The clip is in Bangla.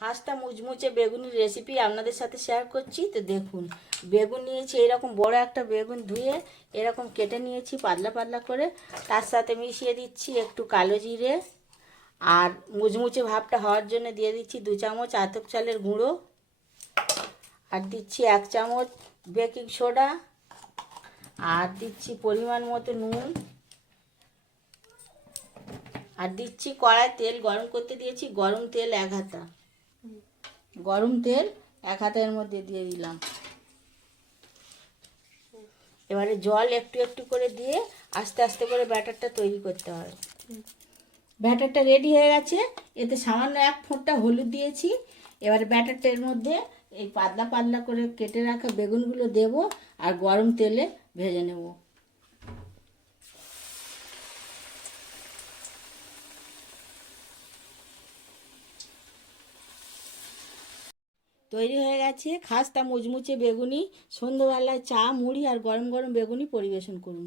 খাস্তা মুচমুচে বেগুনের রেসিপি আপনাদের সাথে শেয়ার করছি। তো দেখুন, বেগুন নিয়েছি, এরকম বড় একটা বেগুন ধুয়ে এরকম কেটে নিয়েছি পাতলা পাতলা করে। তার সাথে মিশিয়ে দিচ্ছি একটু কালো জিরে, আর মুচমুচে ভাবটা হওয়ার জন্য দিয়ে দিচ্ছি 2 চামচ আতপ চালের গুঁড়ো, আর দিচ্ছি 1 চামচ বেকিং সোডা, আর দিচ্ছি পরিমাণ মতো নুন, আর দিচ্ছি কড়ায় তেল গরম করতে দিয়েছি, গরম তেল 1 হাতা, গরম তেল 1 হাতার মধ্যে দিয়ে দিলাম। এবারে জল একটু একটু করে দিয়ে আস্তে আস্তে করে ব্যাটারটা তৈরি করতে হবে। ব্যাটারটা রেডি হয়ে গেছে, এতে সামান্য 1 ফোঁটা হলুদ দিয়েছি। এবারে ব্যাটারটার মধ্যে এই পাতলা পাতলা করে কেটে রাখা বেগুনগুলো দেব, আর গরম তেলে ভেজে নেব। তৈরি হয়ে গেছে খাস্তা মুচমুচে বেগুনি। সন্ধ্যেবেলায় চা, মুড়ি আর গরম গরম বেগুনি পরিবেশন করুন।